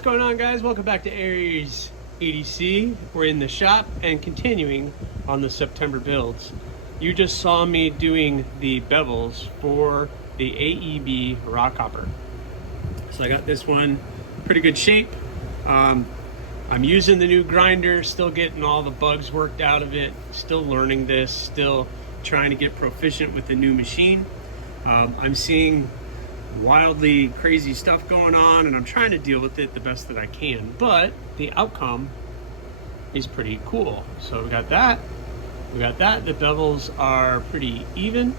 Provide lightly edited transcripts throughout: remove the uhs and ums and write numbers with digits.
what's going on, guys? Welcome back to AriesEDC. We're in the shop and continuing on the September builds. You just saw me doing the bevels for the AEB rock hopper. So I got this one pretty good shape. I'm using the new grinder, still getting all the bugs worked out of it, still learning this, still trying to get proficient with the new machine. I'm seeing wildly crazy stuff going on and I'm trying to deal with it the best that I can, but the outcome is pretty cool. So we got that, the bevels are pretty even,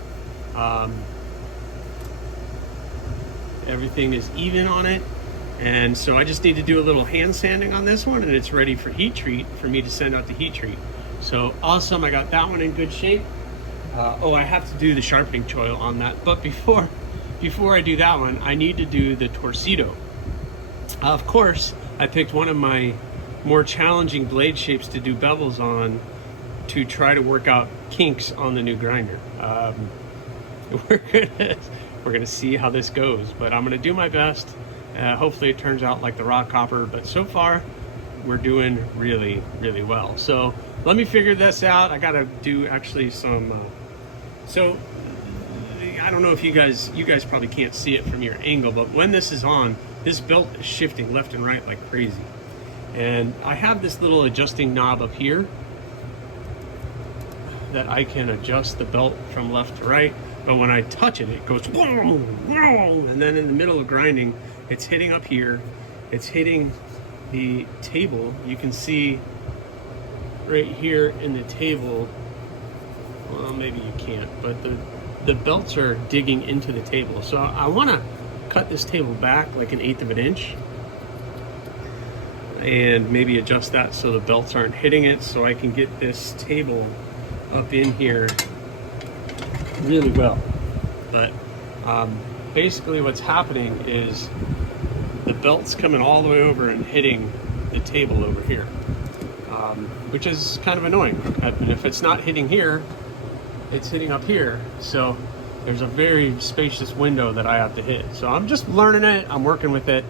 everything is even on it, and so I just need to do a little hand sanding on this one and it's ready for heat treat for me to send out to heat treat. So awesome, I got that one in good shape. Oh, I have to do the sharpening choil on that, but before I do that one, I need to do the torcido. Of course, I picked one of my more challenging blade shapes to do bevels on to try to work out kinks on the new grinder. We're gonna see how this goes, but I'm gonna do my best. Hopefully it turns out like the rock hopper, but so far we're doing really, really well. So let me figure this out. I gotta do actually some, so I don't know if you guys probably can't see it from your angle, but when this is on, this belt is shifting left and right like crazy. And I have this little adjusting knob up here that I can adjust the belt from left to right, but when I touch it, it goes and then in the middle of grinding, it's hitting up here, it's hitting the table. You can see right here in the table, well, maybe you can't, but the belts are digging into the table. So I want to cut this table back like 1/8 of an inch and maybe adjust that so the belts aren't hitting it, so I can get this table up in here really well. But basically what's happening is the belt's coming all the way over and hitting the table over here, which is kind of annoying. And if it's not hitting here, it's hitting up here, so there's a very spacious window that I have to hit. So I'm just learning it, I'm working with it,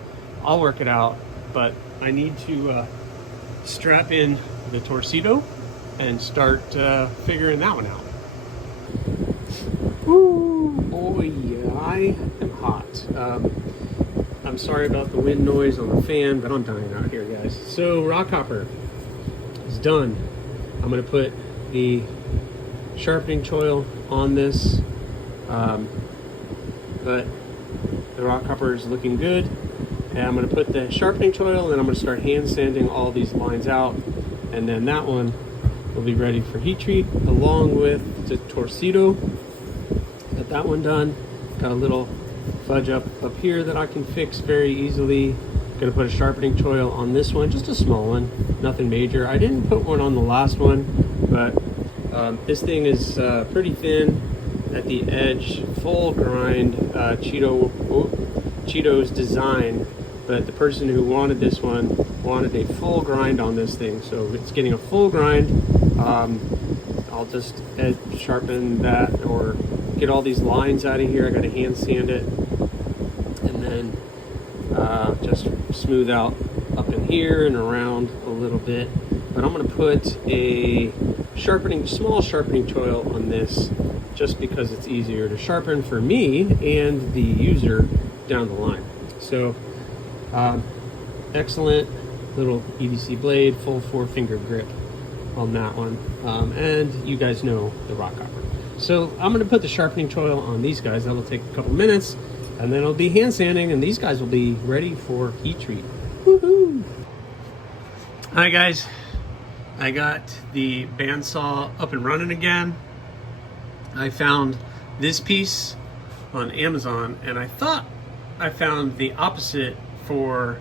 I'll work it out, but I need to strap in the torcido and start figuring that one out. Woo, boy, yeah, I am hot. I'm sorry about the wind noise on the fan, but I'm dying out here, guys. So rock hopper is done. I'm gonna put the sharpening choil on this, but the rock hopper is looking good, and I'm going to put the sharpening choil and I'm going to start hand sanding all these lines out, and then that one will be ready for heat treat along with the torcido. Got that one done. Got a little fudge up here that I can fix very easily. Gonna put a sharpening choil on this one, just a small one, nothing major. I didn't put one on the last one, but this thing is pretty thin at the edge, full grind, Cheeto's design, but the person who wanted this one wanted a full grind on this thing, so it's getting a full grind. I'll just sharpen that or get all these lines out of here. I gotta hand sand it and then just smooth out up in here and around a little bit. But I'm gonna put a small sharpening choil on this just because it's easier to sharpen for me and the user down the line. So excellent little EDC blade, full 4-finger grip on that one, and you guys know the rock hopper. So I'm gonna put the sharpening choil on these guys. That'll take a couple minutes, and then I'll be hand sanding and these guys will be ready for heat treat. Woohoo! Hi guys, I got the bandsaw up and running again. I found this piece on Amazon and I thought I found the opposite for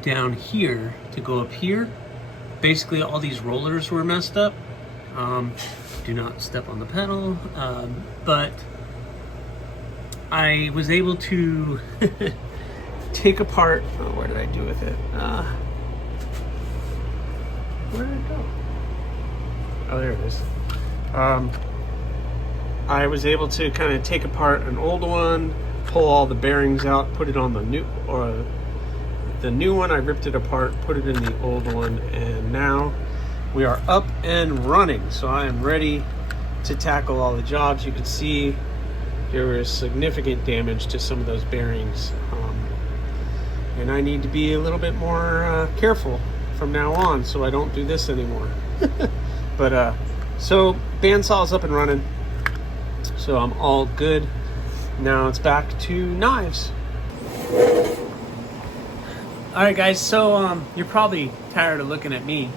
down here to go up here. Basically all these rollers were messed up. Do not step on the pedal, but I was able to take apart, oh, where did I do with it? Where did it go? Oh, there it is. I was able to kind of take apart an old one, pull all the bearings out, put it on the new, or the new one, I ripped it apart, put it in the old one, and now we are up and running. So I am ready to tackle all the jobs. You can see there was significant damage to some of those bearings, and I need to be a little bit more careful from now on so I don't do this anymore. But so bandsaw's up and running, so I'm all good. Now it's back to knives. All right, guys, so you're probably tired of looking at me,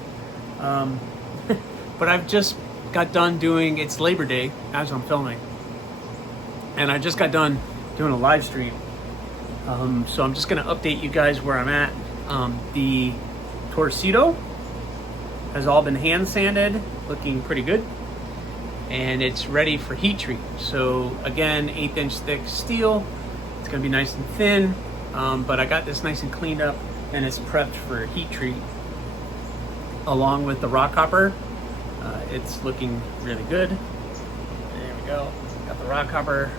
but I've just got done doing, it's Labor Day as I'm filming, and I just got done doing a live stream. So I'm just gonna update you guys where I'm at. The Torcido has all been hand sanded, looking pretty good, and it's ready for heat treat. So again, 1/8 inch thick steel. It's gonna be nice and thin, but I got this nice and cleaned up, and it's prepped for heat treat. Along with the rock hopper, it's looking really good. There we go. Got the rock hopper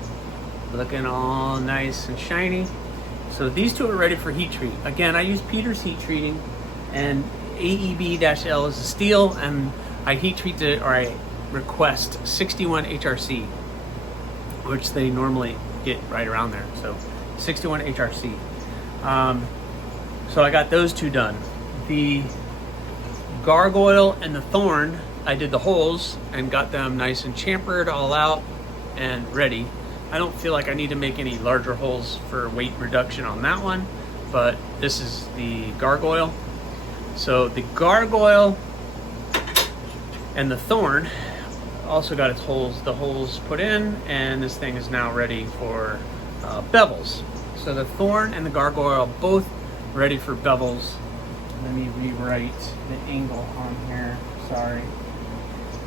looking all nice and shiny. So these two are ready for heat treat. Again, I use Peter's heat treating, and AEB-L is the steel, and I heat treat it, or I request 61 HRC, which they normally get right around there. So 61 HRC. So I got those two done. The gargoyle and the thorn, I did the holes and got them nice and chamfered all out and ready. I don't feel like I need to make any larger holes for weight reduction on that one, but this is the gargoyle. So the gargoyle and the thorn also got its holes, the holes put in, and this thing is now ready for bevels. So the thorn and the gargoyle are both ready for bevels. Let me rewrite the angle on here, sorry.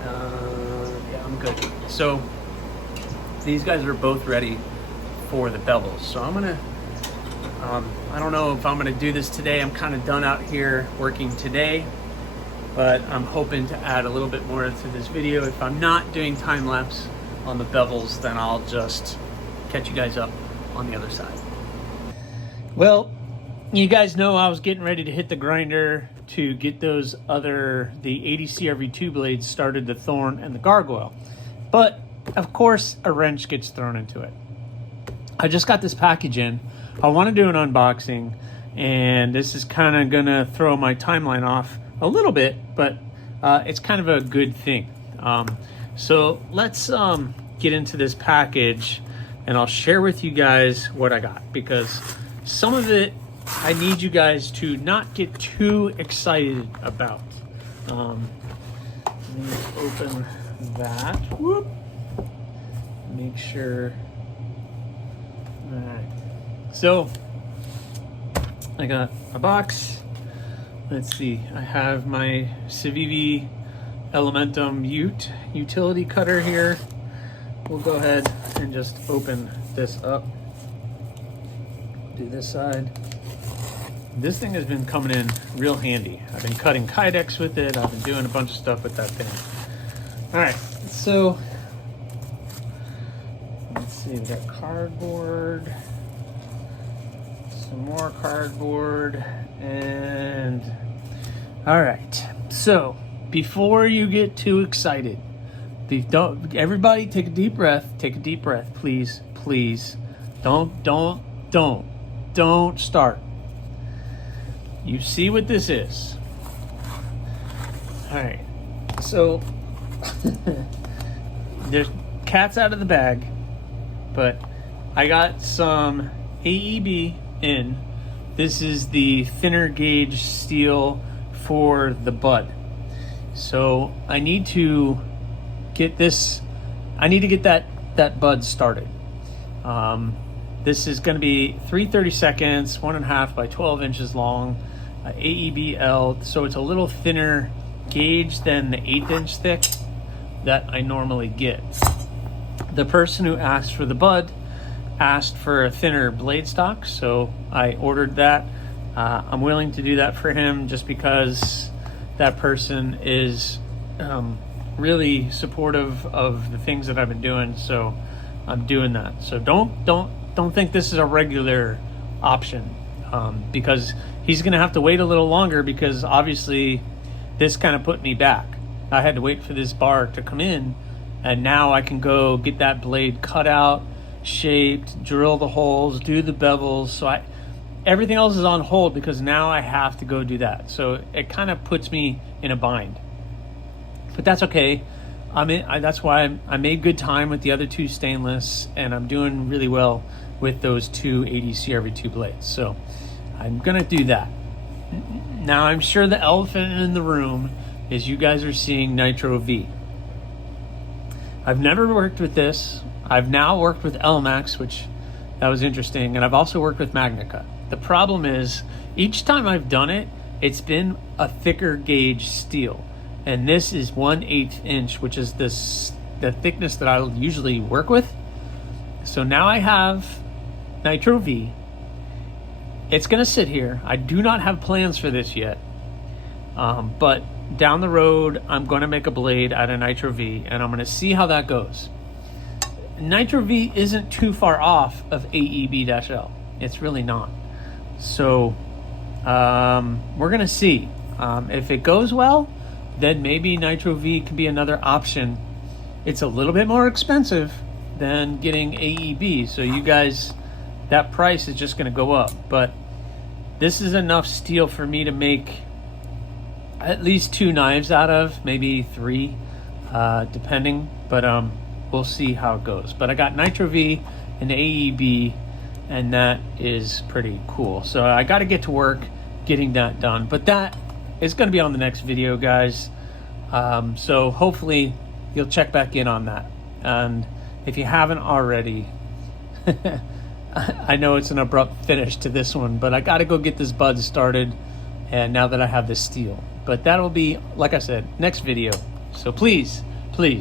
Yeah, I'm good. So these guys are both ready for the bevels. So I'm gonna, I don't know if I'm gonna do this today. I'm kind of done out here working today, but I'm hoping to add a little bit more to this video. If I'm not doing time lapse on the bevels, then I'll just catch you guys up on the other side. Well, you guys know I was getting ready to hit the grinder to get those the ADC RV2 blades started, the thorn and the gargoyle. But of course, a wrench gets thrown into it. I just got this package in. I want to do an unboxing, and this is kind of gonna throw my timeline off a little bit, but it's kind of a good thing. So let's get into this package, and I'll share with you guys what I got, because some of it I need you guys to not get too excited about. Let me open that. Whoop. Make sure. All right. So I got a box. Let's see. I have my Civivi Elementum utility cutter here. We'll go ahead and just open this up. Do this side. This thing has been coming in real handy. I've been cutting kydex with it. I've been doing a bunch of stuff with that thing. All right, so let's see, we got cardboard, some more cardboard, and all right. So before you get too excited, everybody take a deep breath. Take a deep breath, please, please. Don't start. You see what this is. All right, so there's cat's out of the bag, but I got some AEB in. This is the thinner gauge steel for the bud. So I need to get this, I need to get that bud started. This is going to be 3/32, 1.5 by 12 inches long, AEB-L, so it's a little thinner gauge than the 1/8 inch thick that I normally get. The person who asked for the bud asked for a thinner blade stock, so I ordered that. I'm willing to do that for him just because that person is really supportive of the things that I've been doing, so I'm doing that. So don't think this is a regular option, because he's going to have to wait a little longer because obviously this kind of put me back. I had to wait for this bar to come in, and now I can go get that blade cut out, shaped, drill the holes, do the bevels. So everything else is on hold because now I have to go do that. So it kind of puts me in a bind. But that's okay. That's why I made good time with the other two stainless, and I'm doing really well with those two ADC RV2 blades. So I'm gonna do that. Now I'm sure the elephant in the room is you guys are seeing Nitro V. I've never worked with this. I've now worked with LMAX, which that was interesting, and I've also worked with Magnica. The problem is each time I've done it, it's been a thicker gauge steel. And this is 1/8 inch, which is the thickness that I usually work with. So now I have Nitro V. It's gonna sit here. I do not have plans for this yet. But down the road, I'm gonna make a blade out of Nitro V, and I'm gonna see how that goes. Nitro V isn't too far off of AEB-L. It's really not. So we're gonna see. If it goes well, then maybe Nitro V can be another option. It's a little bit more expensive than getting AEB, so you guys, that price is just gonna go up. But this is enough steel for me to make at least 2 knives out of, maybe 3, depending. But we'll see how it goes. But I got Nitro V and AEB, and that is pretty cool. So I got to get to work getting that done. But that is going to be on the next video, guys. So hopefully you'll check back in on that. And if you haven't already, I know it's an abrupt finish to this one, but I got to go get this bud started. And now that I have this steel, but that'll be, like I said, next video. So please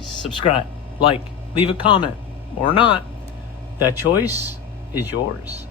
subscribe, like, leave a comment, or not. That choice is yours.